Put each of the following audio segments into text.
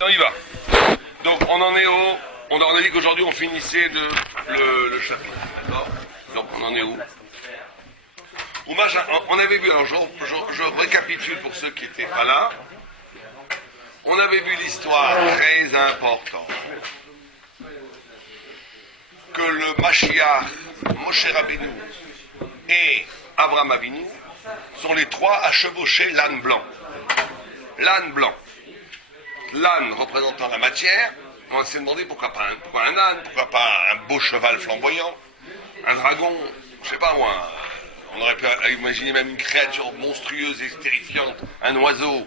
On y va. Donc on en est on a dit qu'aujourd'hui on finissait le chapitre. D'accord. Donc on en est où? On avait vu, alors je récapitule pour ceux qui n'étaient pas là. On avait vu l'histoire très importante que le Mashiach, Moshe Rabbeinu et Abraham Avinu sont les trois à chevaucher l'âne blanc. L'âne blanc. L'âne représentant la matière, on s'est demandé pourquoi un âne, pourquoi pas un beau cheval flamboyant, un dragon, je sais pas moi, on aurait pu imaginer même une créature monstrueuse et terrifiante, un oiseau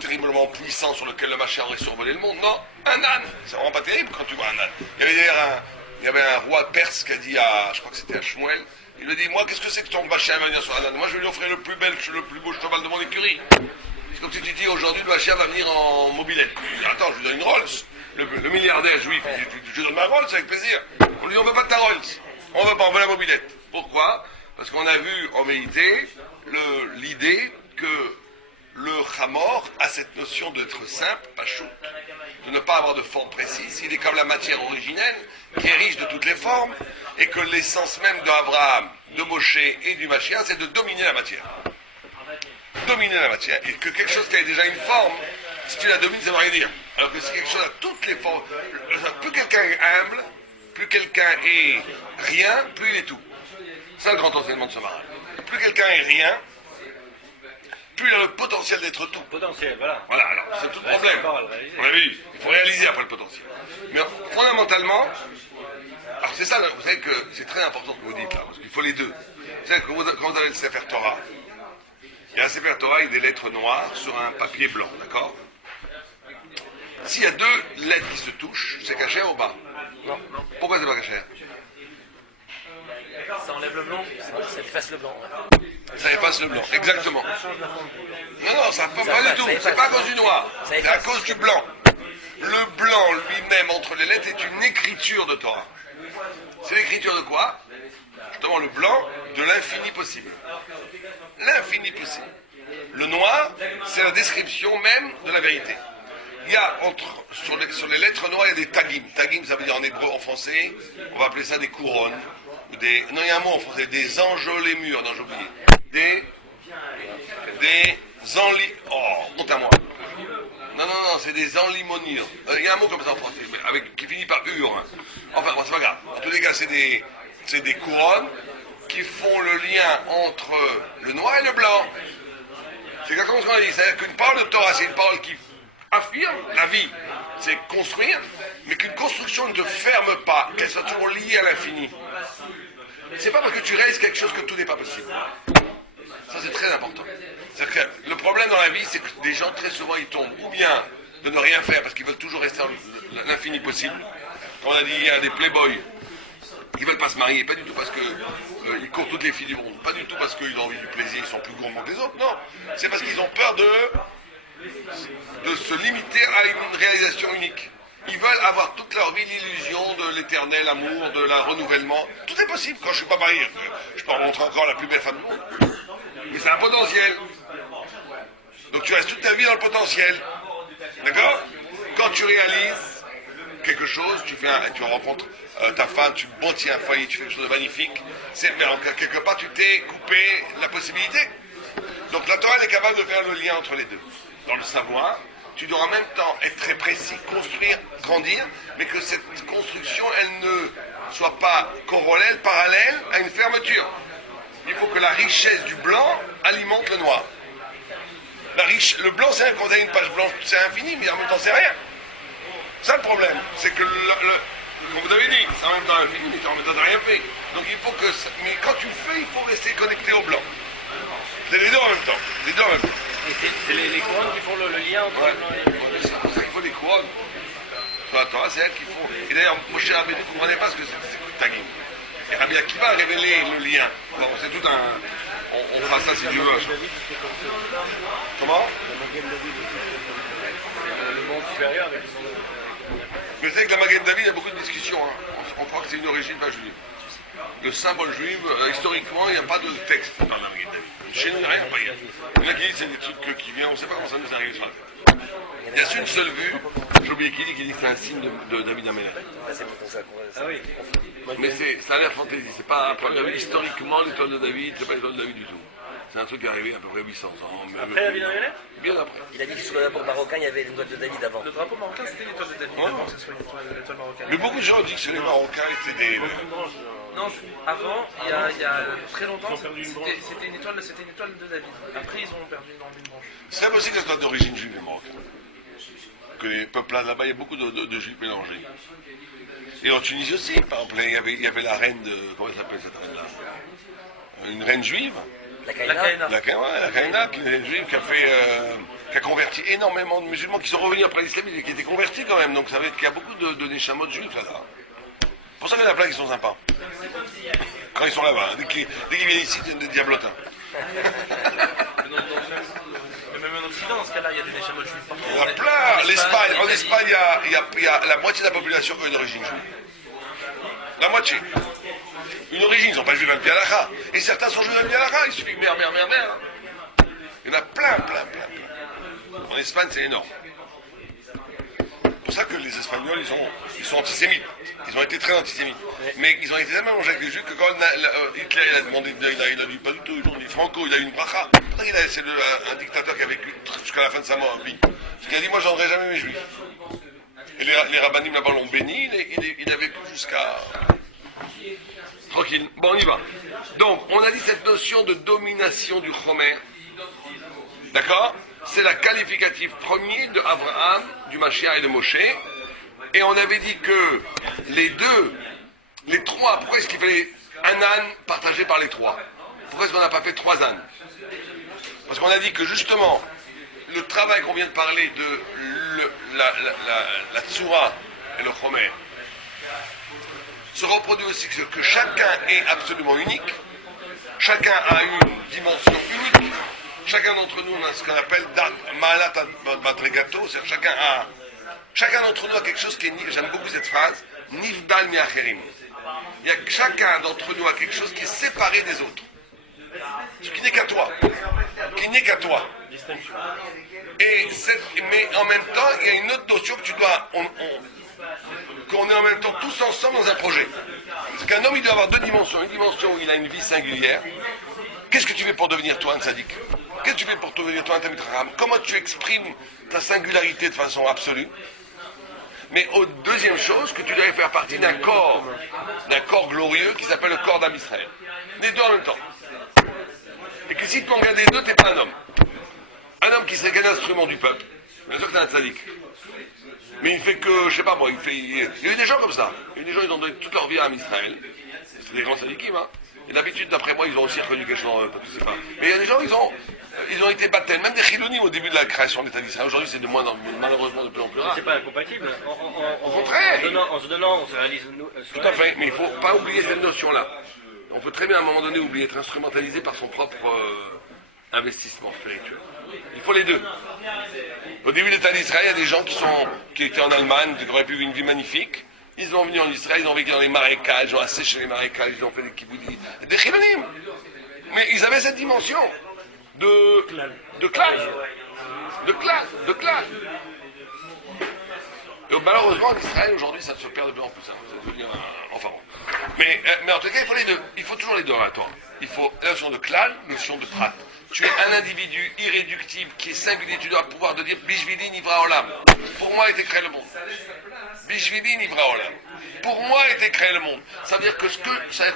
terriblement puissant sur lequel le machin aurait survolé le monde. Non, un âne, c'est vraiment pas terrible quand tu vois un âne. Il y avait un roi perse qui a dit je crois que c'était à Shmuel, il lui a dit, moi qu'est-ce que c'est que ton machin va venir sur un âne? Moi je vais lui offrir le plus beau cheval de mon écurie. C'est comme si tu dis aujourd'hui le Mashiach va venir en mobilette. Attends, je lui donne une Rolls. Le milliardaire juif, je donne ma Rolls avec plaisir. On lui dit on veut pas de ta Rolls. On veut pas, on veut la mobilette. Pourquoi? Parce qu'on a vu en vérité l'idée que le Hamor a cette notion d'être simple, pachouk, de ne pas avoir de forme précise. Il est comme la matière originelle, qui est riche de toutes les formes, et que l'essence même d'Abraham, de Moshe et du Mashiach, c'est de dominer la matière. Dominer la matière, et que quelque chose qui a déjà une forme, si tu la domines, ça ne veut rien dire. Alors que si quelque chose a toutes les formes, plus quelqu'un est humble, plus quelqu'un est rien, plus il est tout. C'est le grand enseignement de ce marin. Plus quelqu'un est rien, plus il a le potentiel d'être tout. Potentiel, voilà. Voilà, alors c'est tout le problème. On a vu, il faut réaliser après le potentiel. Mais fondamentalement, alors c'est ça, vous savez que c'est très important ce que vous dites là, parce qu'il faut les deux. Vous savez que quand vous avez le Sefer Torah, il y a un Sefer Torah avec des lettres noires sur un papier blanc, d'accord? S'il y a deux lettres qui se touchent, c'est caché ou pas? Non. Pourquoi c'est pas caché? Ça enlève le blanc, ça efface le blanc. Ça efface le blanc, exactement. Non, ça ne pas du tout, c'est pas à cause du noir, c'est à cause du blanc. Le blanc lui-même entre les lettres est une écriture de Torah. C'est l'écriture de quoi? Justement le blanc de l'infini possible. L'infini possible. Le noir, c'est la description même de la vérité. Il y a sur les lettres noires, il y a des tagim. Tagim, ça veut dire en hébreu, en français, on va appeler ça des couronnes. Non, il y a un mot en français, des enjolémures, non, j'ai oublié. Des honte à moi. Non, c'est des enlimonures. Il y a un mot comme ça en français, qui finit par ur. Hein. Enfin, bon, c'est pas grave. En tous les cas, c'est des couronnes qui font le lien entre le noir et le blanc. C'est exactement ce qu'on a dit. C'est-à-dire qu'une parole de Torah, c'est une parole qui affirme la vie. C'est construire, mais qu'une construction ne te ferme pas, qu'elle soit toujours liée à l'infini. C'est pas parce que tu réalises quelque chose que tout n'est pas possible. Ça, c'est très important. C'est-à-dire que le problème dans la vie, c'est que des gens, très souvent, ils tombent ou bien de ne rien faire parce qu'ils veulent toujours rester dans l'infini possible. Comme on a dit hier, des playboys. Ils veulent pas se marier, pas du tout parce que ils courent toutes les filles du monde, pas du tout parce qu'ils ont envie du plaisir, ils sont plus gourmands que les autres, non. C'est parce qu'ils ont peur de se limiter à une réalisation unique. Ils veulent avoir toute leur vie l'illusion de l'éternel amour, de la renouvellement. Tout est possible quand je suis pas marié. Je peux rencontrer encore la plus belle femme du monde. Mais c'est un potentiel. Donc tu restes toute ta vie dans le potentiel. D'accord? Quand tu réalises quelque chose, tu rencontres ta femme, tu bâtis un foyer, tu fais quelque chose de magnifique, mais quelque part tu t'es coupé la possibilité. Donc la Torah est capable de faire le lien entre les deux. Dans le savoir, tu dois en même temps être très précis, construire, grandir, mais que cette construction, elle ne soit pas corollaire, parallèle à une fermeture. Il faut que la richesse du blanc alimente le noir. Le blanc, c'est quand on a une page blanche, c'est infini, mais en même temps c'est rien. Ça le problème, c'est que comme vous avez dit, c'est en même temps infini, mais en même temps t'as rien fait. Donc il faut que, mais quand tu le fais, il faut rester connecté au blanc. C'est les deux en même temps. Les deux en même temps. Et c'est les couronnes qui font le lien entre le blanc et le noir. C'est pour ça qu'il faut des couronnes. Sur la Torah, c'est elles qui font. Et d'ailleurs, Moshe Rabbeinu ne comprenait pas ce que c'est Tagim. Et Rabbi Akiva a révélé le lien. Bon, c'est tout un. On fera ça si Dieu veut. Comment? Le monde supérieur avec le monde. Mais vous savez que la Magen David, il y a beaucoup de discussions. Hein. On croit que c'est une origine pas juive. Le symbole juif, historiquement, il n'y a pas de texte dans la Magen David. Chez nous, il n'y a rien. Il y en a qui disent que c'est des trucs qui viennent, on ne sait pas comment ça nous arrive sur la tête. Il y a une seule vue, j'ai oublié qui dit que c'est un signe de David Amelech. C'est pour ça qu'on Ah oui. Mais ça a l'air fantaisie, c'est pas, à première vue, historiquement, l'étoile de David, c'est pas l'étoile de David du tout. C'est un truc qui est arrivé à peu près 800 ans. Mais Après la ville d'Amelech? bien après. Il a dit que sous le drapeau marocain, il y avait l'étoile de David avant. Le drapeau marocain, c'était l'étoile de David, avant que ce soit l'étoile marocaine. Mais beaucoup de gens disent que les Marocains étaient des... Non, avant, il y a très longtemps, c'était une étoile de David. Après, ils ont perdu une branche. C'est possible que ce soit d'origine juive, les Marocains. Que les peuples là-bas, il y a beaucoup de juifs mélangés. Et en Tunisie aussi, par exemple, il y avait la reine de... Comment elle s'appelle cette reine-là? Une reine juive. La Kaina. La Kaina, qui est une juive, qui a converti énormément de musulmans qui sont revenus après l'islam et qui étaient convertis quand même. Donc ça veut dire qu'il y a beaucoup de neshamot juifs là-bas. C'est pour ça qu'il y en a plein qui sont sympas. Quand ils sont là-bas, dès qu'ils viennent ici, c'est des diablotins. Mais même en Occident, dans ce cas-là, il y a des Neshamot juifs partout. Il y en a plein. En Espagne, il y a la moitié de la population qui a une origine juive. La moitié. Une origine, ils ne sont pas juifs al-Pialacha. Et certains sont juifs al-Pialacha, il suffit merde. Il y en a plein. En Espagne, c'est énorme. C'est pour ça que les Espagnols, ils sont antisémites. Ils ont été très antisémites. Mais ils ont été tellement mangés avec les Juifs que quand Hitler il a demandé, il a dit pas du tout, ils ont dit Franco, il a eu une bracha. C'est un dictateur qui a vécu jusqu'à la fin de sa mort, lui. Parce qu'il a dit, moi, j'en jamais mes Juifs. Et les rabbinim là-bas l'ont béni, il a vécu jusqu'à... Tranquille. Bon, on y va. Donc, on a dit cette notion de domination du Chomer. D'accord? C'est la qualificative premier de Abraham, du Mashiach et de Moshe. Et on avait dit que les trois, pourquoi est-ce qu'il fallait un âne partagé par les trois? Pourquoi est-ce qu'on n'a pas fait 3 ânes? Parce qu'on a dit que justement, le travail qu'on vient de parler de la Tsura et le Chomer se reproduit aussi que chacun est absolument unique, chacun a une dimension unique, chacun d'entre nous a ce qu'on appelle Ma'alat Madrigato, c'est-à-dire chacun d'entre nous a quelque chose qui est, j'aime beaucoup cette phrase, Nivdal Miacherim. Chacun d'entre nous a quelque chose qui est séparé des autres. Ce qui n'est qu'à toi. Mais en même temps, il y a une autre notion que tu dois... qu'on est en même temps tous ensemble dans un projet. Parce qu'un homme, il doit avoir 2 dimensions. Une dimension où il a une vie singulière. Qu'est-ce que tu fais pour devenir toi un sadique? Qu'est-ce que tu fais pour devenir toi un tamid chacham? Comment tu exprimes ta singularité de façon absolue? Mais deuxième chose, que tu dois faire partie d'un corps glorieux qui s'appelle le corps d'Am Israël. Les deux en même temps. Et que si tu manques un des deux, t'es pas un homme. Un homme qui serait qu'un instrument du peuple, bien sûr que t'es un tzaddik. Mais il fait que, je sais pas moi, il y a eu des gens comme ça. Il y a eu des gens, ils ont donné toute leur vie à Am Israël. C'est des grands tzaddikim, hein. Et d'habitude, d'après moi, ils ont aussi reconnu quelque chose, je sais pas. Mais il y a des gens, ils ont été baptêmes, même des chilonim au début de la création de l'État d'Israël. Aujourd'hui, c'est malheureusement de plus en plus rare. C'est pas incompatible. Au contraire. En se donnant, on se réalise nous. Tout à fait, mais il ne faut pas oublier cette notion-là. On peut très bien à un moment donné oublier être instrumentalisé par son propre investissement spirituel. Il faut les deux. Au début de l'État d'Israël, il y a des gens qui étaient en Allemagne, qui auraient pu vivre une vie magnifique. Ils sont venus en Israël, ils ont vécu dans les marécages, ils ont asséché les marécages, ils ont fait des kibboutz, des chilonim. Mais ils avaient cette dimension de classe. Et malheureusement, en Israël, aujourd'hui, ça se perd de plus en plus. Enfin bon. Mais en tout cas, il faut les deux. Il faut toujours les deux en même temps. Il faut la notion de klal, la notion de prat. Tu es un individu irréductible qui est singulier. Tu dois pouvoir te dire Bishvili Nivra Olam. Pour moi, est créé le monde. Bishvili Nivra Olam. Pour moi, est créé le monde. Ça veut dire que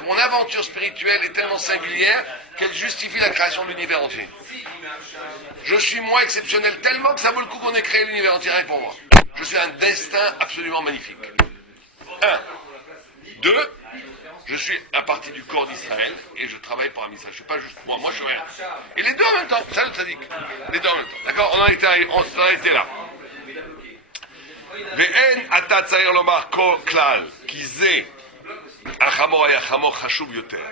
mon aventure spirituelle est tellement singulière qu'elle justifie la création de l'univers entier. Je suis moi exceptionnel tellement que ça vaut le coup qu'on ait créé l'univers entier rien que pour moi. Je suis un destin absolument magnifique. 1. 2. Je suis un partie du corps d'Israël et je travaille pour un Israël. Je ne suis pas juste moi je suis rien. Et les deux en même temps, ça le tzaddik. Les deux en même temps. D'accord? On en était là. Ve'en ata tzair lomar kol klal ki ze החמור היה חמור חשוב יותר,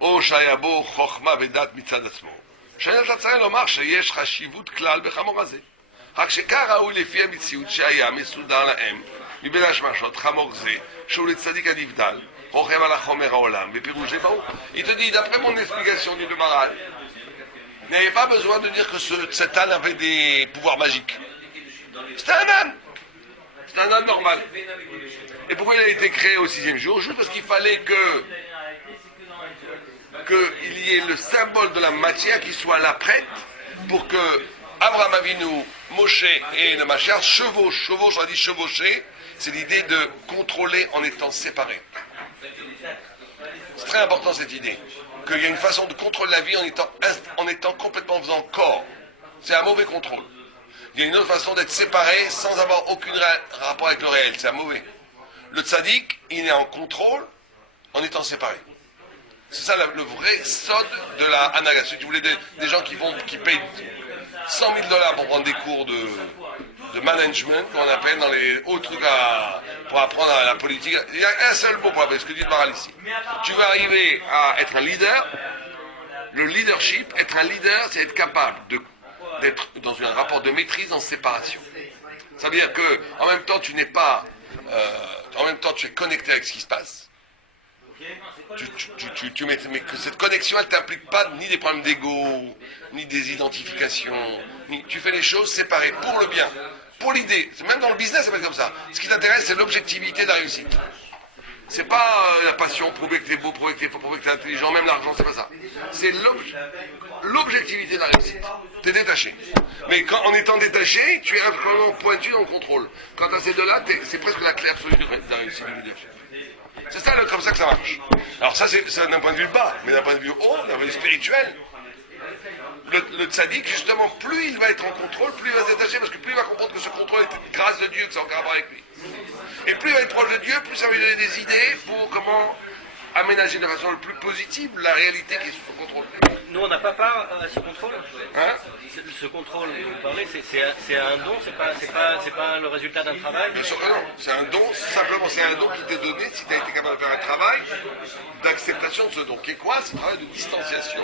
או שהיה בו חוכמה ודת מצד עצמו. שאתה צריך לומר שיש חשיבות כלל בחמור הזה. רק שכך ראוי לפי המציאות שהיה מסודר להם, מבין השמשות חמור זה, שהוא לצדיק הנבדל, רוכב על החומר העולם, ופירוש זה ברור. Il te dit, d'après mon explication du Maral, il n'y avait pas besoin de dire que cet âne avait des pouvoirs magiques. C'est un âne. C'est un âne normal. Et pourquoi il a été créé au 6e jour? Juste parce qu'il fallait qu'il y ait le symbole de la matière qui soit là prête pour que Abraham Avinu, Moshe et le Mashiach chevauchent, on a dit chevaucher, c'est l'idée de contrôler en étant séparés. C'est très important cette idée, qu'il y a une façon de contrôler la vie en étant complètement faisant corps. C'est un mauvais contrôle. Il y a une autre façon d'être séparé sans avoir aucun rapport avec le réel, c'est un mauvais. Le tzaddik, il est en contrôle en étant séparé. C'est ça le vrai sod de la Hanaga. Si tu voulais des gens qui payent $100 000 pour prendre des cours de management, qu'on appelle dans les hauts trucs pour apprendre à la politique, il y a un seul mot pour appeler ce que dit le Maral ici. Tu vas arriver à être un leader. Le leadership, être un leader, c'est être capable d'être dans un rapport de maîtrise en séparation. Ça veut dire que en même temps, tu n'es pas, en même temps, tu es connecté avec ce qui se passe. Mais que cette connexion, elle t'implique pas ni des problèmes d'ego, ni des identifications. Tu fais les choses séparées pour le bien, pour l'idée. Même dans le business, ça va être comme ça. Ce qui t'intéresse, c'est l'objectivité de la réussite. C'est pas la passion, prouver que t'es beau, prouver que t'es faux, prouver que t'es intelligent, même l'argent, c'est pas ça. C'est l'objectivité de la réussite. T'es détaché. Mais en étant détaché, tu es vraiment pointu dans le contrôle. Quant à ces deux-là, c'est presque la clé absolue de la réussite du leadership. C'est ça, comme ça que ça marche. Alors ça, c'est d'un point de vue bas, mais d'un point de vue haut, d'un point de vue spirituel, le tzaddik, justement, plus il va être en contrôle, plus il va se détacher, parce que plus il va comprendre que ce contrôle est grâce de Dieu, que ça a aucun rapport avec lui. Et plus il va être proche de Dieu, plus ça va lui donner des idées pour comment aménager de façon le plus positive la réalité qui est sous son contrôle. Nous, on n'a pas part à ce contrôle. Hein? Ce contrôle, vous parlez, c'est un don, c'est pas le résultat d'un travail. Bien sûr que non, c'est un don, simplement c'est un don qui t'est donné si tu as été capable de faire un travail d'acceptation de ce don. Qui est quoi? C'est un travail de distanciation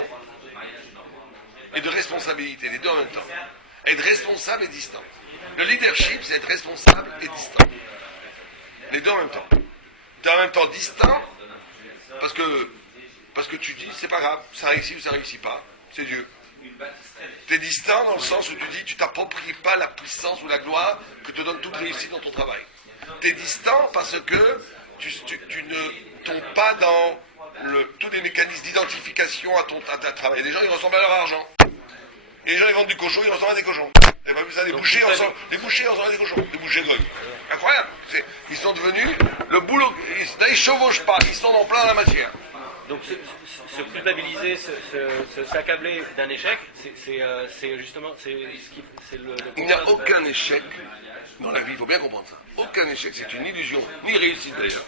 et de responsabilité, les deux en même temps. Être responsable et distant. Le leadership, c'est être responsable et distant. Les deux en même temps. Tu es en même temps distant parce que tu dis, c'est pas grave, ça réussit ou ça réussit pas, c'est Dieu. Tu es distant dans le sens où tu dis, tu t'appropries pas la puissance ou la gloire que te donne toute réussite dans ton travail. Tu es distant parce que tu ne tombes pas dans tous les mécanismes d'identification à ta travail. Les gens, ils ressemblent à leur argent. Et les gens, ils vendent du cochon, ils ressemblent à des cochons. Et pas vu ça, les bouchers ressemblent à des cochons, des bouchers goy. Incroyable. Ils sont devenus, le boulot, là, ils chevauchent pas, ils sont en plein la matière. Donc se culpabiliser, s'accabler d'un échec, c'est justement, c'est le Il n'y a aucun échec dans la vie, il faut bien comprendre ça. Aucun échec, c'est une illusion, ni réussite d'ailleurs,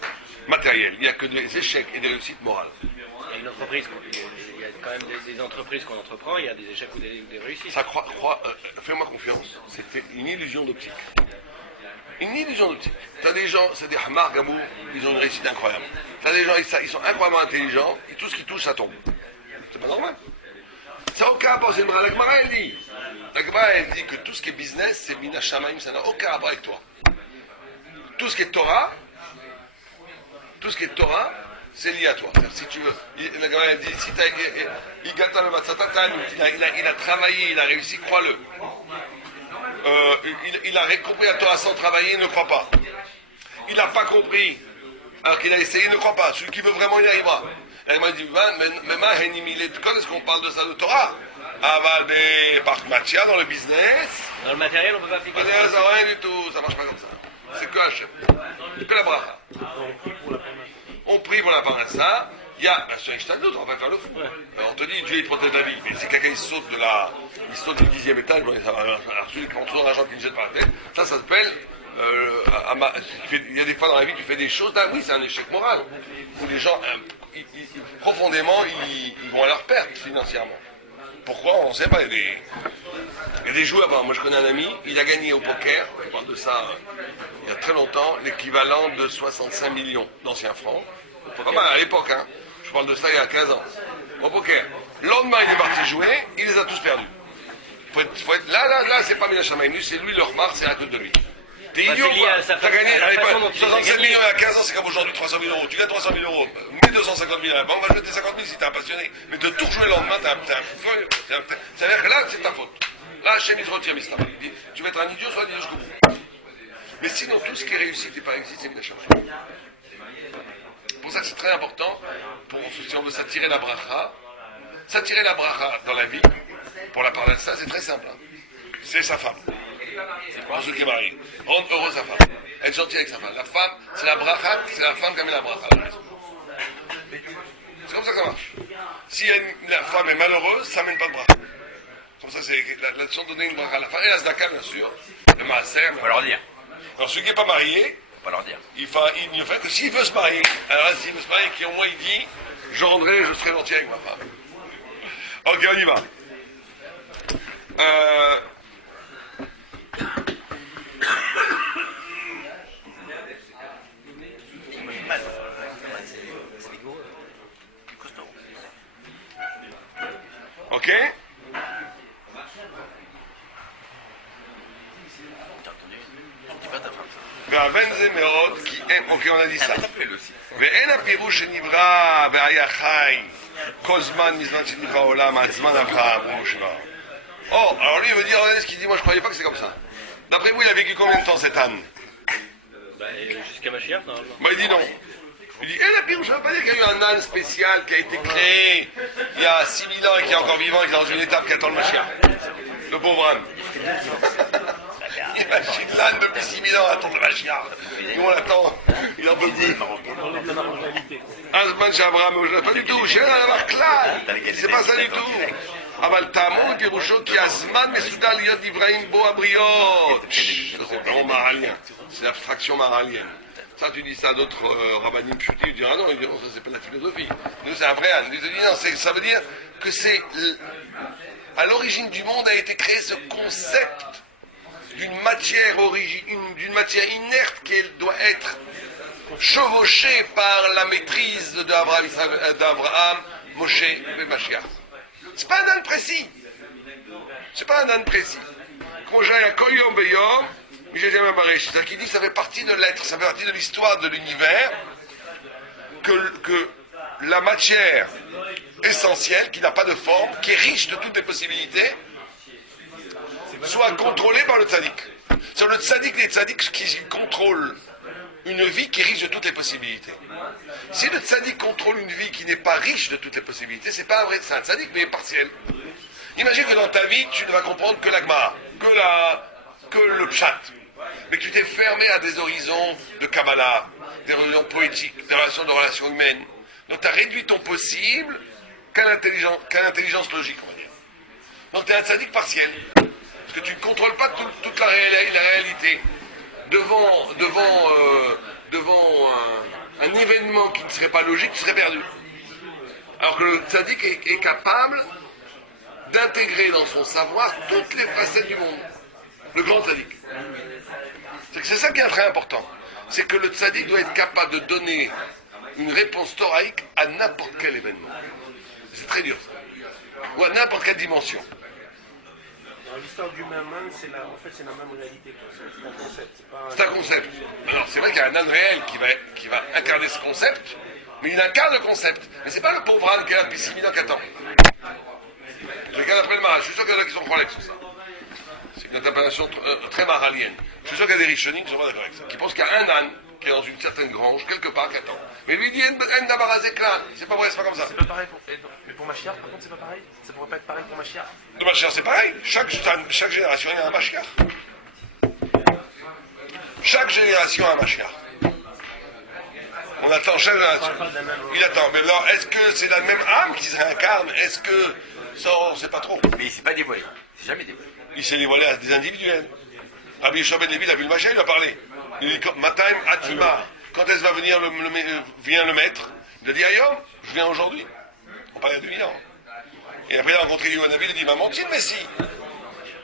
matérielle. Il n'y a que des échecs et des réussites morales. Il y a une entreprise, il y a quand même des entreprises qu'on entreprend, il y a des échecs ou des réussites. Ça fais-moi confiance, c'était une illusion d'optique. Une illusion d'optique. T'as des gens, c'est des hamar gamou, ils ont une réussite incroyable. T'as des gens, ils sont incroyablement intelligents, et tout ce qui touche, ça tombe. C'est pas normal. Ça n'a aucun rapport, c'est une la Gemara, elle dit. La Gemara, elle dit que tout ce qui est business, c'est mina shamaim, ça n'a aucun rapport avec toi. Tout ce qui est Torah, c'est lié à toi. Si tu veux, la Gemara, elle dit, si t'as, il a travaillé, il a réussi, crois-le. Il a compris la Torah sans travailler, il ne croit pas. Il n'a pas compris, alors qu'il a essayé, il ne croit pas. Celui qui veut vraiment, il arrivera. Elle m'a dit, quand est-ce qu'on parle de ça, de Torah? Ah bah, par matière, dans le business. Dans le matériel, on ne peut pas appliquer ça. Ça rien du tout, ça marche pas comme ça. C'est que Hachem. C'est que la bracha. On prie pour la parnassa. Il y a un seul d'autre, on va faire le fou. On te dit, Dieu il protège la vie. Mais si quelqu'un il saute du 10e étage, alors celui qui prend tout l'argent qu'il jette par la tête, ça s'appelle. Il y a des fois dans la vie, tu fais des choses, là, oui, c'est un échec moral. Où les gens, profondément, ils vont à leur perte financièrement. Pourquoi? On ne sait pas. Il y a des joueurs. Moi, je connais un ami, il a gagné au poker, on parle de ça il y a très longtemps, l'équivalent de 65 millions d'anciens francs. Pas mal à l'époque, hein. Je parle de ça il y a 15 ans. Au poker. Le lendemain, il est parti jouer, il les a tous perdus. Faut être, là, c'est pas Mina Shamaïm, c'est lui le remar, c'est à cause de lui. T'es idiot, quoi. T'as gagné, à l'époque, 67 millions il y a 15 ans, c'est comme aujourd'hui 300 000 euros. Tu gagnes 300 000 euros, mets 250 000 à la banque, va jouer tes 50 000 si t'es un passionné. Mais de tout jouer le lendemain, t'es un feu. Ça veut dire que là, c'est ta faute. Là, Hachem, il se retire, Mistama. Il dit, tu vas être un idiot, soit un idiot jusqu'au bout. Mais sinon, tout ce qui est réussite et pas réussite, c'est Minacham. C'est pour ça que c'est très important, si on veut s'attirer la bracha dans la vie, pour la part ça, c'est très simple. Hein. C'est sa femme. Pour ceux qui est marié. Rendre heureux sa femme. Être gentil avec sa femme. La femme, c'est la bracha, c'est la femme qui amène la bracha. C'est comme ça que ça marche. Si la femme est malheureuse, ça n'amène pas de bracha. Comme ça, c'est la leçon de donner une bracha à la femme. Et la zdaka, bien sûr. Le maaser. On va leur dire. Alors, celui qui n'est pas marié, on va leur dire. Il ne fait que s'il veut se marier. Alors là, s'il veut se marier, au moins il dit, je serai gentil avec ma femme. Ok, on y va. Ok. Ok, on a dit ça. ואין הפירוש שנברא והיה חי כל זמן מזמן שנברא העולם עד זמן אברהם הוא מושבע. Oh, alors lui il veut dire, regardez ce qu'il dit, moi je croyais pas que c'est comme ça. D'après vous, il a vécu combien de temps cet âne? Jusqu'à Mashiach, normalement. Il dit non. Il dit, la pirouche, ça ne veut pas dire qu'il y a eu un âne spécial qui a été créé il y a 6000 ans et qui est encore vivant et qui est dans une étape qui attend le Mashiach. Le pauvre âne. Imagine l'âne depuis 6000 ans attend le Mashiach. Nous on l'attend. Il en peut plus. Azman Shabraham, pas du tout. Chez la Marclad. C'est pas ça du tout. אבל טעמו פירושו כי הזמן מסוגל להיות נבראים בו הבריות. C'est vraiment maralien. C'est l'abstraction maralienne. Ça, tu dis ça à d'autres rabbinim pchutis, ils disent ah non, ils diront ça c'est pas la philosophie. Nous c'est un vrai âne. Ils disent non, ça veut dire que c'est à l'origine du monde a été créé ce concept d'une matière inerte qui doit être chevauchée par la maîtrise d'Abraham, Moshe et Mashiach. C'est pas un âne précis. C'est pas un âne précis. Quand j'ai un koyom beyom, c'est-à-dire qu'il dit que ça fait partie de l'être, ça fait partie de l'histoire de l'univers, que la matière essentielle, qui n'a pas de forme, qui est riche de toutes les possibilités, soit contrôlée par le tzaddik. C'est le tzaddik des tzaddiks qui contrôle une vie qui est riche de toutes les possibilités. Si le tzaddik contrôle une vie qui n'est pas riche de toutes les possibilités, c'est pas un vrai, c'est un tzaddik, mais partiel. Imagine que dans ta vie, tu ne vas comprendre que l'agmara, que le pshat, mais que tu t'es fermé à des horizons de Kabbalah, des horizons poétiques, des relations humaines. Donc tu as réduit ton possible qu'à l'intelligence logique, on va dire. Donc tu es un tzaddik partiel, parce que tu ne contrôles pas toute la réalité. Devant un événement qui ne serait pas logique, tu serais perdu. Alors que le tzaddik est capable d'intégrer dans son savoir toutes les facettes du monde. Le grand tzaddik. C'est ça qui est très important. C'est que le tzaddik doit être capable de donner une réponse thoraïque à n'importe quel événement. C'est très dur ça. Ou à n'importe quelle dimension. Dans l'histoire du même âne, c'est la même réalité. C'est un concept. C'est un concept. Alors c'est vrai qu'il y a un âne réel qui va incarner ce concept, mais il incarne le concept. Mais c'est pas le pauvre âne qui est là depuis 6000 ans qui attend. Je regarde après le mariage. Je suis sûr qu'il y en a qui sont croyants sur ça. C'est une interprétation très maralienne. Je suis sûr qu'il y a des rishonim qui sont pas d'accord avec ça. Qui pensent qu'il y a un âne qui est dans une certaine grange, quelque part, qui attend. Mais lui dit En Dabarazeklan. C'est pas vrai, c'est pas comme ça. C'est pas pareil mais pour Mashiach, par contre, c'est pas pareil. Ça pourrait pas être pareil pour Mashiach. Le Mashiach, c'est pareil. Chaque génération, il y a un Mashiach. Chaque génération a un Mashiach. On attend chaque génération. Il attend. Mais alors, est-ce que c'est la même âme qui se réincarne? Est-ce que ça, on ne sait pas trop. Mais il ne s'est pas dévoilé. C'est jamais dévoilé. Il s'est dévoilé à des individuels. Rabbi Yeshua ben Levi, il a vu le Mashiach, il a parlé. Il dit Mataim Atima. Quand est-ce va venir vient le maître? Il a dit Ayom, je viens aujourd'hui. On parlait de 2000 ans. Et après il a rencontré Yohanavi, il a dit m'a menti le Messie.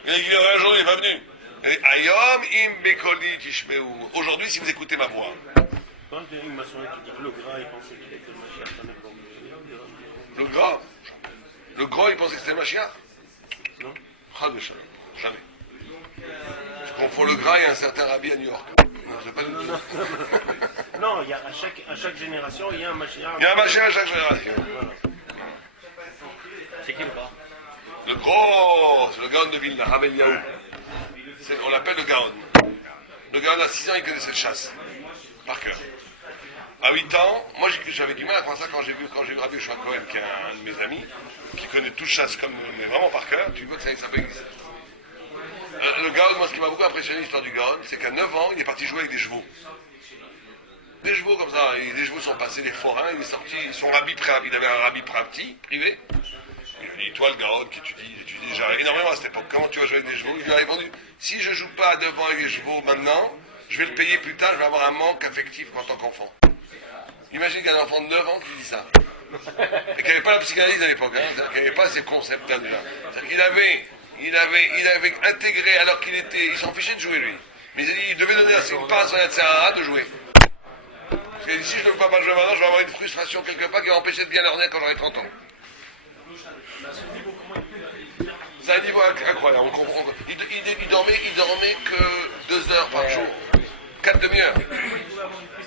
Il a dit aujourd'hui, il est pas venu. Il a dit Ayom im bekoli tishmeu. Aujourd'hui, si vous écoutez ma voix. Quand il m'a sonné qui dit que le gras, il pensait qu'il était le Mashiach, ça n'est pas le gras? Le gras, il pensait que c'était le Mashiach? Non. Jamais. Tu confonds le gras et un certain rabbi à New York. Non, c'est pas du tout. Non, il y a à chaque génération, il y a un Mashiach. Il y a un Mashiach à chaque génération. C'est qui le gras? Le gros, c'est le Gaon de Vilna, Ravel Yaou. On l'appelle le Gaon. Le Gaon à 6 ans, il connaissait le chasse, par cœur. À 8 ans, moi j'avais du mal à croire ça quand j'ai vu Rabbi Yoshua Cohen, qui est un de mes amis, qui connaît tout le chasse comme, mais vraiment par cœur, tu vois que ça peut exister. Le Gaon, moi ce qui m'a beaucoup impressionné l'histoire du Gaon, c'est qu'à 9 ans, il est parti jouer avec des chevaux. Des chevaux comme ça, et les chevaux sont passés des forains, il est sorti, son rabbi pré-rabbi, il avait un rabbi pré-rabbi, privé. Il lui dit, toi le Gaon qui étudie déjà énormément à cette époque, comment tu vas jouer avec des chevaux? Il lui a répondu, si je joue pas à 9 ans avec des chevaux maintenant, je vais le payer plus tard, je vais avoir un manque affectif en tant qu'enfant. Imagine qu'un enfant de 9 ans qui dit ça. Et qu'il n'y avait pas la psychanalyse à l'époque, c'est-à-dire qu'il n'y avait pas ces concepts-là déjà. C'est-à-dire qu'il avait intégré, alors il s'en fichait de jouer lui. Mais il devait donner une part à son Yatsara de jouer. Parce que si je ne peux pas jouer maintenant, je vais avoir une frustration quelque part qui va m'empêcher de bien leur nez quand j'aurai 30 ans. C'est un niveau incroyable. Il dormait que 2 heures par jour. 4 demi-heures.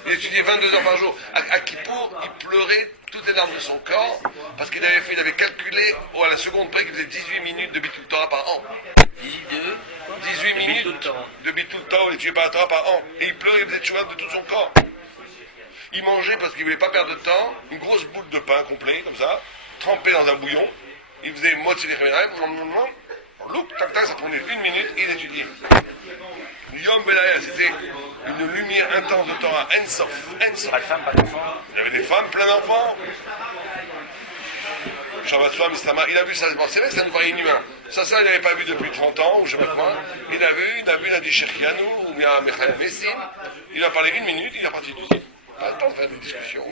Il étudiait 22 heures par jour. À Kippour, il pleurait toutes les larmes de son corps parce qu'il avait calculé à la seconde près qu'il faisait 18 minutes de Bitul Torah par an. 18 minutes de Bitul Torah, il étudiait pas la Torah par an. Et il pleurait, il faisait tchouva de tout son corps. Il mangeait parce qu'il voulait pas perdre de temps, une grosse boule de pain complet, comme ça, trempé dans un bouillon. Il faisait moitié des réveils, loup, tac, tac, ça prenait 1 minute et il étudiait. Yom Belaya, c'était une lumière intense de Torah, Ensof. Pas de femmes, pas d'enfants. Il y avait des femmes, plein d'enfants. Shabbat Soir, Mistama, il a vu ça. Bon, c'est vrai que ça nous paraît inhumain. Ça, il n'avait pas vu depuis 30 ans, ou je ne sais pas quoi. Il a dit Cherkianou, ou bien Mechaïa Messim. Il a parlé 1 minute, il est parti tout de suite. Pas le temps de faire des discussions.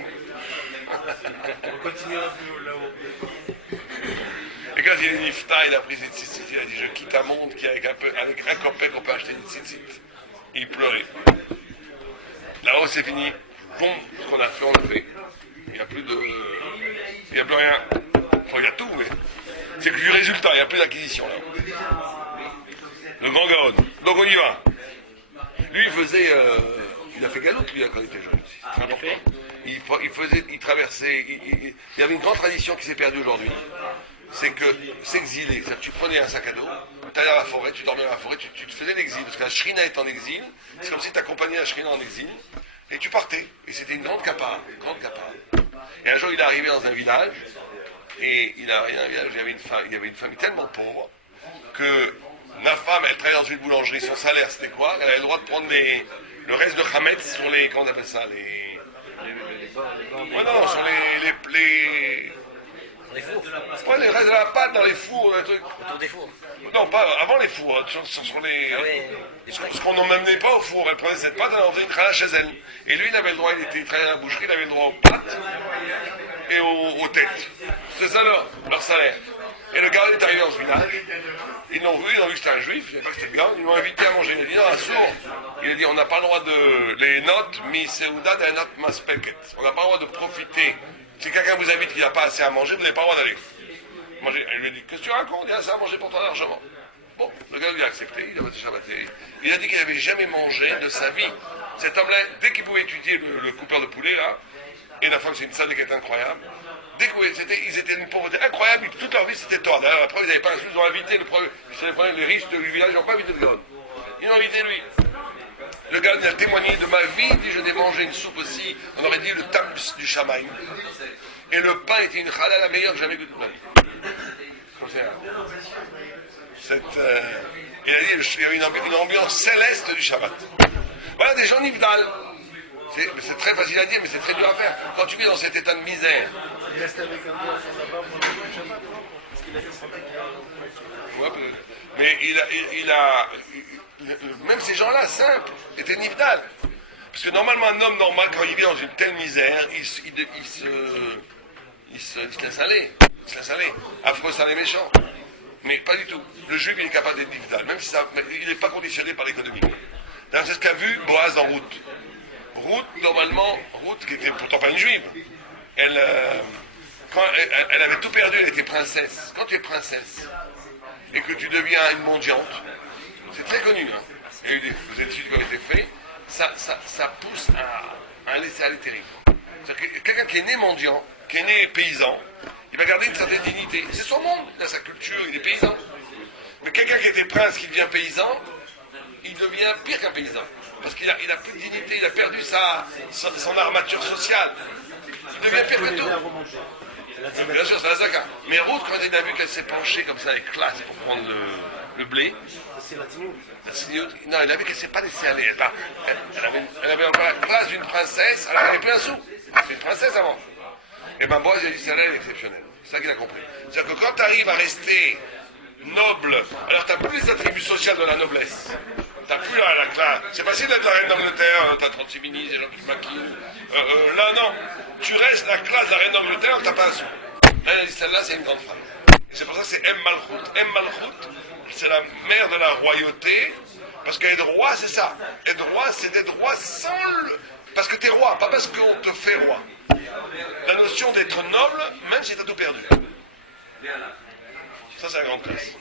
On continue un peu là-haut. Et quand il est nifta, il a pris ses tzitzit, il a dit je quitte un monde qui avec un copec on peut acheter des tzitzit. Il pleurait. Là-haut c'est fini. Bon, ce qu'on a fait, on l'a fait. Il n'y a plus rien. Enfin, il y a tout, mais c'est que du résultat, il n'y a plus d'acquisition là. Le grand Gaon. Donc on y va. Lui il a fait galoute lui quand il était jeune. C'est très important. Il traversait, il y avait une grande tradition qui s'est perdue aujourd'hui. C'est que s'exiler, c'est-à-dire que tu prenais un sac à dos, tu allais à la forêt, tu dormais à la forêt, tu te faisais l'exil, parce que la Shrina est en exil, c'est comme si tu accompagnais la Shrina en exil, et tu partais, et c'était une grande capa. Et un jour il est arrivé dans un village, et il est arrivé dans un village où il y avait une famille tellement pauvre, que ma femme, elle travaillait dans une boulangerie, son salaire c'était quoi? Elle avait le droit de prendre le reste de Hametz sur les, comment on appelle ça, sur Les fours. Ouais, les restes de la pâte dans les fours, les trucs. Autour des fours. Non, pas avant les fours, sur les. Ah ouais, ce qu'on n'emmenait pas au four, elle prenait cette pâte, elle en faisait une challah chez elle. Et lui, il avait le droit, il travaillait à la boucherie, il avait le droit aux pâtes et aux têtes. C'est ça leur salaire. Et le gars est arrivé dans ce village, ils l'ont vu que c'était un juif, ils ne savaient pas que c'était le gars, ils l'ont invité à manger. Il a dit non, un sourd. Il a dit on n'a pas le droit de. Les notes, mi seuda de notes maspeket. On n'a pas le droit de profiter. Si quelqu'un vous invite qui n'a pas assez à manger, vous n'avez pas le droit d'aller manger. Elle lui a dit qu'est-ce que tu racontes? Il y a assez à manger pour toi largement. Bon, le gars lui a accepté, il a passé Shabbaté. Il a dit qu'il n'avait jamais mangé de sa vie. Cet homme-là, dès qu'il pouvait étudier le coupeur de poulet, là, et la femme, c'est une salle qui est incroyable, ils étaient d'une pauvreté incroyable, toute leur vie c'était Torah. D'ailleurs, après, ils n'avaient pas ils ont invité les riches du village, ils n'ont pas invité le gars. Ils l'ont invité lui. Le gars il a témoigné de ma vie, il dit je n'ai mangé une soupe aussi, on aurait dit le tams du Shamaïm. Et le pain était une challah la meilleure que j'avais goûté de ma vie. Comme ça. Il a dit il y avait une ambiance céleste du Shabbat. Voilà des gens nifdal. C'est très facile à dire, mais c'est très dur à faire. Quand tu vis dans cet état de misère. Il reste avec un doigt sur la barbe pendant le Shabbat, non? Parce qu'il a fait son Ouais, mais même ces gens-là, simples, étaient nifdal. Parce que normalement, un homme normal, quand il vit dans une telle misère, il se laisse aller. Il se laisse aller. Affreux, sale et méchant. Mais pas du tout. Le juif, il est capable d'être nifdal, même si il n'est pas conditionné par l'économie. D'ailleurs, c'est ce qu'a vu Boaz dans Ruth. Ruth, qui était pourtant pas une juive, elle avait tout perdu, elle était princesse. Quand tu es princesse et que tu deviens une mendiante, c'est très connu, hein. Il y a eu des études qui ont été faites, ça pousse à un laisser-aller terrible. C'est-à-dire que quelqu'un qui est né mendiant, qui est né paysan, il va garder une certaine dignité. C'est son monde, il a sa culture, il est paysan. Mais quelqu'un qui était prince, qui devient paysan, il devient pire qu'un paysan. Parce qu'il a plus de dignité, il a perdu son armature sociale. Il devient pire que tout. Bien sûr, c'est la zaka. Mais Ruth, quand il a vu qu'elle s'est penchée comme ça avec classe pour prendre le blé, C'est la tignoute. non, il a vu qu'elle ne s'est pas laissée aller. Elle avait encore la place d'une princesse, alors elle n'avait plus un sou. C'est une princesse avant. Et ben Boaz, il a dit celle-là, elle est exceptionnelle. C'est ça qu'il a compris. C'est-à-dire que quand tu arrives à rester noble, alors tu n'as plus les attributs sociaux de la noblesse. Tu n'as plus la classe. C'est facile d'être la reine d'Angleterre, tu as 36 ministres, des gens qui te maquillent. Là, non. Tu restes la classe de la reine d'Angleterre, tu n'as pas un sou. Elle a dit celle-là, c'est une grande femme. Et c'est pour ça que c'est Malchut. Malchut, c'est la mère de la royauté, parce qu'être roi, c'est ça. Être roi, c'est d'être roi sans le... Parce que tu es roi, pas parce qu'on te fait roi. La notion d'être noble, même si tu as tout perdu. Ça, c'est la grande classe.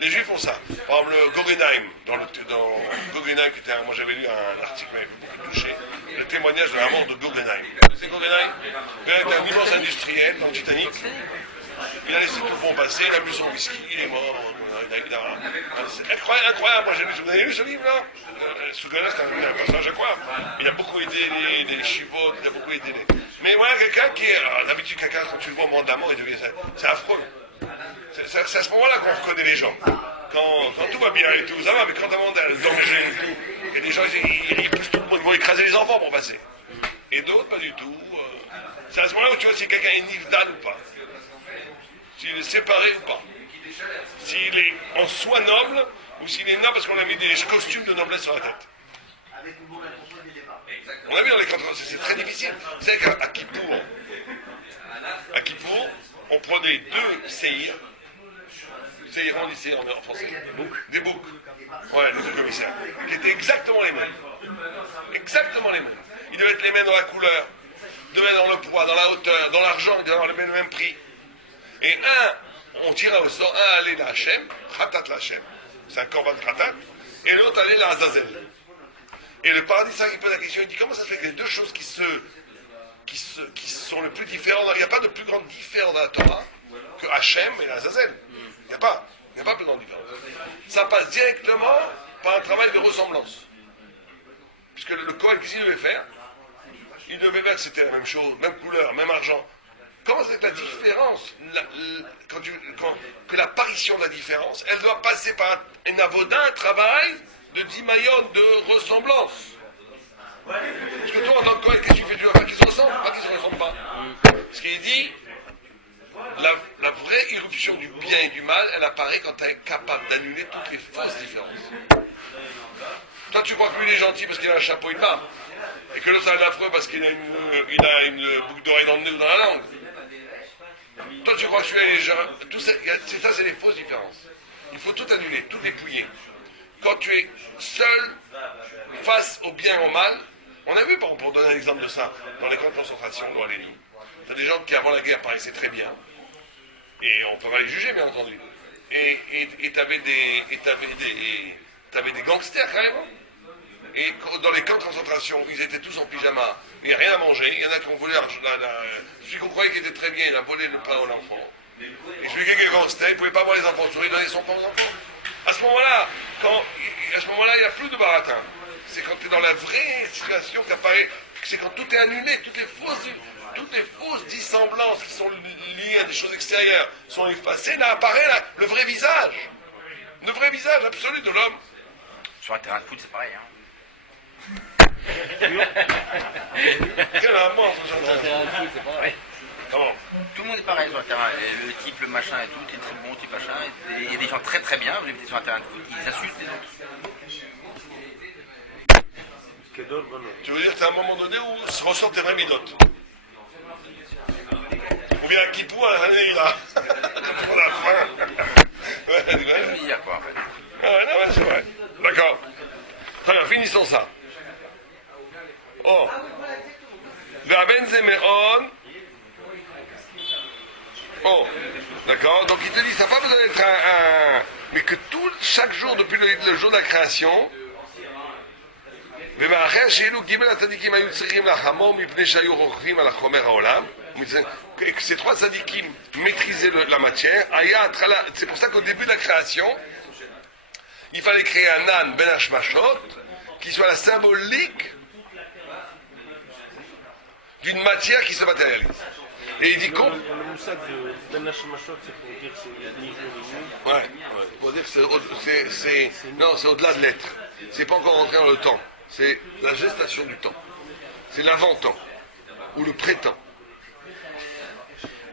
Les Juifs font ça. Par exemple, le Guggenheim, dans Guggenheim, moi j'avais lu un article qui m'avait beaucoup touché, le témoignage de la mort de Guggenheim. C'est Guggenheim. Guggenheim était un immense industriel dans le Titanic. Il a laissé tout le bon passer, il a bu son whisky, il est mort. C'est incroyable. Moi, vous avez lu ce livre-là? Ce gars-là, c'est un personnage incroyable. Il a beaucoup aidé les chivotes, il a beaucoup aidé les... Mais voilà, quelqu'un qui est... D'habitude, quelqu'un, quand tu le vois au moment de la mort, il devient ça. C'est affreux. C'est à ce moment-là qu'on reconnaît les gens. Quand tout va bien et tout, ça va, mais quand on a le danger et tout, il y a des gens, ils poussent tout le monde, ils vont écraser les enfants pour passer. Et d'autres, pas du tout. C'est à ce moment-là où tu vois si quelqu'un est nifdal ou pas. S'il est séparé ou pas. S'il est en soi noble, ou s'il est noble parce qu'on a mis des costumes de noblesse sur la tête. On a vu dans les controverses, c'est très difficile. Vous savez qu'à Kippour, on prenait 2 séirs. Séirs, on dit séirs en français. Des boucs. Ouais, les 2 commissaires. Qui étaient exactement les mêmes. Exactement les mêmes. Ils devaient être les mêmes dans la couleur, ils devaient être dans le poids, dans la hauteur, dans l'argent, ils devaient avoir le même prix. Et on tirait au sort, un allait la Hachem, Khatat la Hachem, c'est un korban Khatat, et l'autre allait la Azazel. Et le paradis, ça, il pose la question, il dit comment ça se fait que les 2 choses qui sont le plus différentes, il n'y a pas de plus grande différence dans la Torah que Hachem et la Azazel. Il n'y a pas plus grande différence. Ça passe directement par un travail de ressemblance. Puisque le Kohen, qu'est-ce qu'il devait faire? Il devait faire que c'était la même chose, même couleur, même argent. Comment c'est que la différence, que l'apparition de la différence, elle doit passer par un avodin, un travail de dimayon, de ressemblance. Parce que toi, en tant que Kohen, qu'est-ce que tu fais? Tu vas faire qu'ils se ressemblent, pas qu'ils ne se ressemblent pas. Ce qui est dit, la vraie irruption du bien et du mal, elle apparaît quand tu es capable d'annuler toutes les fausses différences. Toi, tu crois que lui, il est gentil parce qu'il a un chapeau et une barbe, et que l'autre, c'est un affreux parce qu'il a une boucle d'oreille dans le nez ou dans la langue. Toi, tu crois que celui-là, il est gentil. Tout ça, c'est les fausses différences. Il faut tout annuler, tout dépouiller. Quand tu es seul face au bien et au mal, on a vu, pour donner un exemple de ça, dans les camps de concentration, dans les lignes. Tu as des gens qui, avant la guerre, paraissaient très bien. Et on peut pas les juger, bien entendu. Et tu avais des gangsters, carrément. Et dans les camps de concentration, ils étaient tous en pyjama. Il n'y a rien à manger. Il y en a qui ont volé celui qu'on croyait qu'il était très bien, il a volé le pain à l'enfant. Et celui qui était gangster, il ne pouvait pas voir les enfants souris, il donnait son pain aux enfants. À ce moment-là, il n'y a plus de baratin. C'est quand tu es dans la vraie situation qu'apparaît, c'est quand tout est annulé, toutes les fausses dissemblances qui sont liées à des choses extérieures sont effacées, là apparaît le vrai visage. Le vrai visage absolu de l'homme. Sur un terrain de foot, c'est pareil. Hein. Quel amour sur un terrain de foot, c'est pareil. Comment? Tout le monde est pareil sur un terrain. Le type, le machin et tout, t'es très bon, type machin. Il y a des gens très très bien, vous les mettez sur un terrain de foot, ils insultent les autres. Tu veux dire que c'est à un moment donné où se ressortent tes vraies midotes? Ou bien à Kippour, à la fin, il a. Pour la fin. Ouais, Je veux dire quoi en fait. Ah, non, c'est vrai. D'accord. Très bien, finissons ça. Oh. Ve'aben zemeron. Oh. D'accord. Donc il te dit, ça n'a pas besoin d'être mais que chaque jour, depuis le jour de la création, ומאחר שאילו ג' הצדיקים היו צריכים לחמור מפני שהיו רוכבים על החומר העולם, et que ces trois sadikim maîtrisaient la matière, c'est pour ça qu'au début de la création, il fallait créer un âne ben hashmashot qui soit la symbolique d'une matière qui se matérialise. Et il dit qu'on... Le moussad de Ben Hashmashot, c'est pour dire que c'est ni jour ni nuit. Ouais, pour dire que non, c'est au-delà de l'être. C'est pas encore rentré dans le temps. C'est la gestation du temps. C'est l'avant-temps. Ou le pré-temps.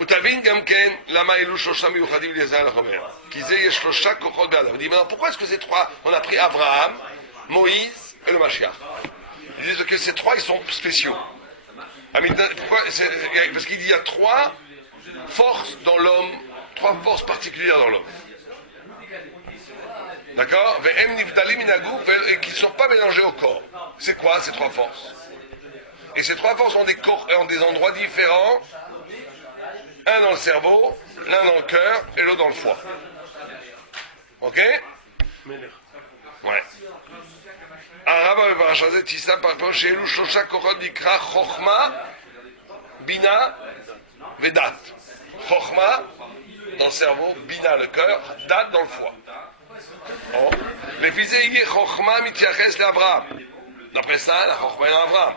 ותבין גם כן למה אלו שלושה מיוחדים ליזהר לחומר. כי זה יש שלושה כוחות באדם. On dit maintenant pourquoi est-ce que ces trois, on a pris Abraham, Moïse et le Mashiach. Ils disent que ces trois ils sont spéciaux. Pourquoi parce qu'il y a trois forces dans l'homme, trois forces particulières dans l'homme. D'accord? Et qui ne sont pas mélangées au corps. C'est quoi ces trois forces? Et ces trois forces ont des endroits différents. Un dans le cerveau, l'un dans le cœur et l'autre dans le foie. Ok? Ouais. הרב בפרשה זה תישא פרפר שאלו שלושה כוחות נקרא חוכמה, בינה ודת. חוכמה dans le cerveau, bina le cœur, dat dans le foie. Bon. לפי זה יהיה חוכמה מתייחס לאברהם. D'après ça, la חוכמה est dans Abraham.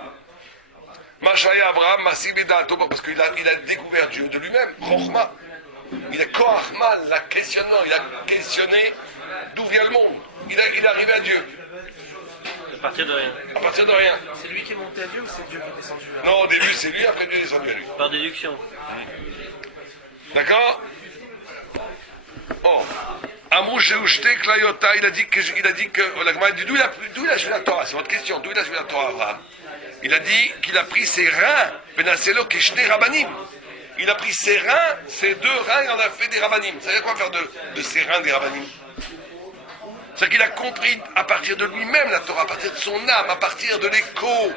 Mashaya Abraham, Massi Bedato, parce qu'il a découvert Dieu de lui-même, Chochma. Il a Koachma, la questionnement, il a questionné d'où vient le monde. Il est arrivé à Dieu. À partir de rien. À partir de rien. C'est lui qui est monté à Dieu ou c'est Dieu qui est descendu à lui? Non, au début c'est lui, après Dieu est descendu à lui. Par déduction. D'accord? Oh. Amrou Sheushte Klayota, il a dit que la Gemara dit d'où il a joué la Torah? C'est votre question. D'où il a joué la Torah, Abraham? Il a dit qu'il a pris ses reins, Benaselo Keshne Rabanim. Il a pris ses reins, ses deux reins, il en a fait des Rabanim. Vous savez quoi faire de ses reins des Rabanim? C'est-à-dire qu'il a compris à partir de lui-même la Torah, à partir de son âme, à partir de l'écho,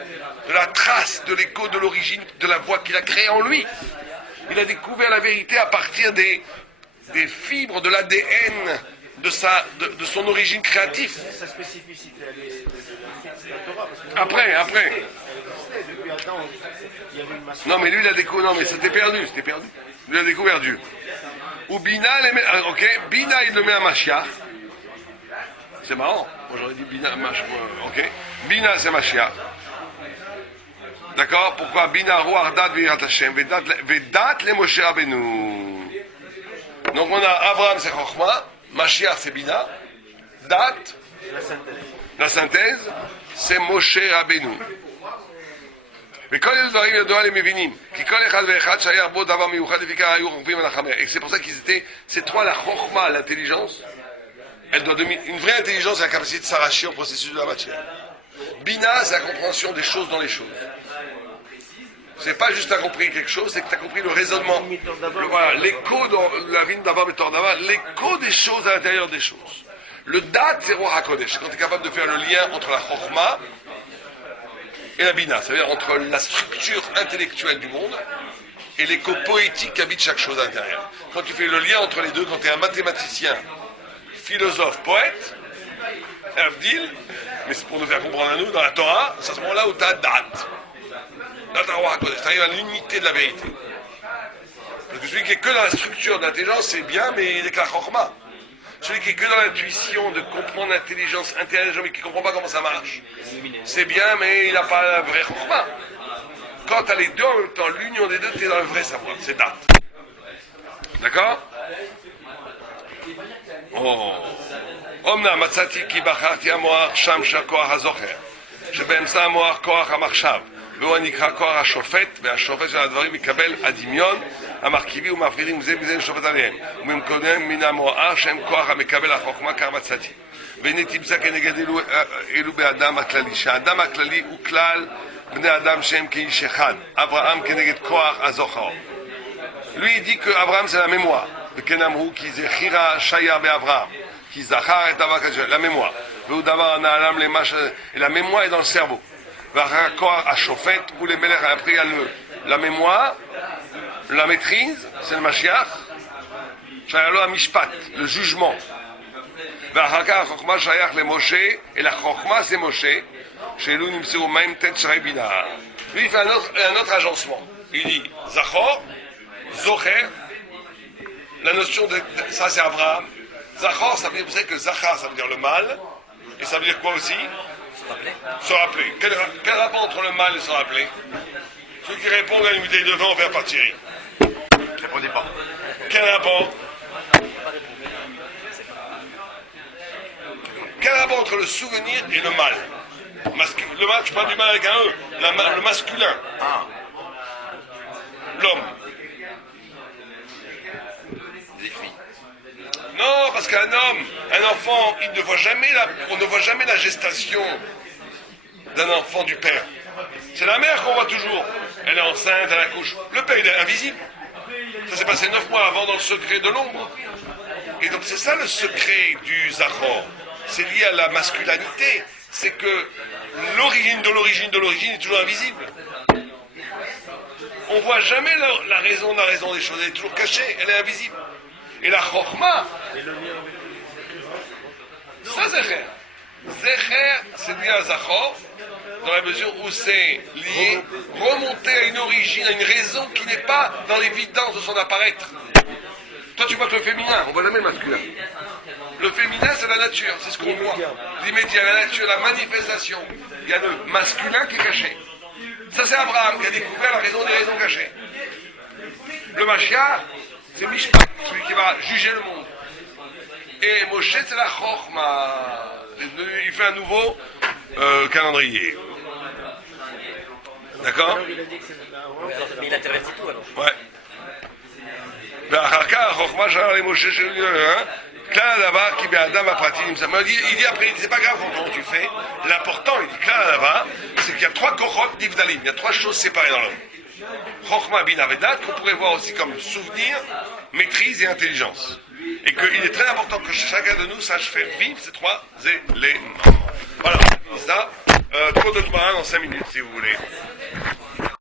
de la trace, de l'écho de l'origine, de la voix qu'il a créée en lui. Il a découvert la vérité à partir des fibres de l'ADN de son origine créative. Sa spécificité, c'est la Torah. Après. Depuis Adam, il y avait une masse. Non, mais lui, il a découvert. Non, mais c'était perdu. Lui, il a découvert Dieu. Ou Bina, ok, Bina, il le met à Mashiach. C'est marrant. Moi, j'aurais dit Bina, ok. Bina, c'est Mashiach. D'accord? Pourquoi? Bina, Ruach, Dat, Virat Hashem, Vedat, le Moshe Rabbeinu. Donc, on a Abraham, c'est Chochma. Mashiach, c'est Bina. Dat, la synthèse, c'est Moshe Rabbeinu. Et c'est pour ça qu'ils étaient, ces trois, la Chochma, l'intelligence, elle doit une vraie intelligence, c'est la capacité de s'arracher au processus de la matière. Bina, c'est la compréhension des choses dans les choses. C'est pas juste t'as compris quelque chose, c'est que t'as compris le raisonnement. Voilà, l'écho dans la vie d'Abraham et Tordava, l'écho des choses à l'intérieur des choses. Le dat, c'est Ruach HaKodesh. C'est quand tu es capable de faire le lien entre la Chochma et la Bina. C'est-à-dire entre la structure intellectuelle du monde et l'écho poétique qui habite chaque chose à l'intérieur. Quand tu fais le lien entre les deux, quand tu es un mathématicien, philosophe, poète, Abdil, mais c'est pour nous faire comprendre à nous, dans la Torah, c'est à ce moment-là où tu as date. Là, tu as Ruach HaKodesh. Tu arrives à l'unité de la vérité. Parce que celui qui est que dans la structure d'intelligence, c'est bien, mais il est que la Chochma. Celui qui est que dans l'intuition de comprendre l'intelligence intérieure, mais qui ne comprend pas comment ça marche. C'est bien, mais il n'a pas la vraie Chochma. Quand tu as les deux en même temps, l'union des deux, tu es dans le vrai savoir. C'est date. D'accord? Oh. אמנם מצאתי כי בחרתי המוח שם שהכוח הזוכר, שבאמצע המוח כוח המחשב, והוא הנקרא כוח השופט, והשופט של הדברים יקבל הדמיון, המרכיבים ומפרידים זה בזה לשופט עליהם, ומקודם מן המואר שהם כוח המקבל החוכמה כך מצאתי. והנה תמצא כנגד אלו באדם הכללי, שהאדם הכללי הוא כלל בני אדם שהם כאיש אחד, אברהם כנגד כוח הזוכר. Lui il dit que Abraham c'est la mémoire, וכן אמרו כי זה חירה שיה באברהם. Qui zachar et la mémoire. Et la mémoire est dans le cerveau. À Shofet, où les Melech a appris la mémoire, la maîtrise, c'est le Mashiach. Shayalo a Mishpat, le jugement. Et la Chochma, c'est Moshe. Chez nous, nous sommes même tête Shray Bina. Lui, il fait un autre agencement. Il dit Zachor, Zocher, la notion de. Ça c'est Abraham. Zachor, ça veut dire, vous savez que Zachar, ça veut dire le mal. Et ça veut dire quoi aussi? Se rappeler. Quel rapport entre le mal et se rappeler? Ceux qui répondent à une bouteille de vin offerte par Thierry. Répondez pas. Quel rapport? Quel rapport entre le souvenir et le mal? Le mal, je parle du mal avec un E. Le masculin. Ah, L'homme. des filles. Non, parce qu'un homme, un enfant, on ne voit jamais la gestation d'un enfant du père. C'est la mère qu'on voit toujours. Elle est enceinte, elle accouche. Le père, il est invisible. Ça s'est passé 9 mois avant dans le secret de l'ombre. Et donc c'est ça le secret du Zachor. C'est lié à la masculinité. C'est que l'origine de l'origine de l'origine est toujours invisible. On ne voit jamais la raison des choses. Elle est toujours cachée, elle est invisible. Et la Chokhmah, ça Zecher. Zecher, c'est lié à Zachor, dans la mesure où c'est lié, remonter à une origine, à une raison qui n'est pas dans l'évidence de son apparaître. Toi tu vois que le féminin, on voit jamais le masculin. Le féminin c'est la nature, c'est ce qu'on voit. L'immédiat, la nature, la manifestation. Il y a le masculin qui est caché. Ça c'est Abraham qui a découvert la raison des raisons cachées. Le Mashiach, c'est Mishpat, celui qui va juger le monde. Et Moshe c'est la Chokhmah. Il fait un nouveau calendrier. D'accord? Mais il intéresse tout alors. Ouais. Il dit après, c'est pas grave comment tu fais. L'important, il dit là-bas, c'est qu'il y a 3 kohot d'Ivdalim, il y a 3 choses séparées dans l'homme. Chokhmah bin Avedat, qu'on pourrait voir aussi comme souvenir, maîtrise et intelligence. Et qu'il est très important que chacun de nous sache faire vivre ces 3 éléments. Voilà, ça, cours de Gemara dans 5 minutes si vous voulez.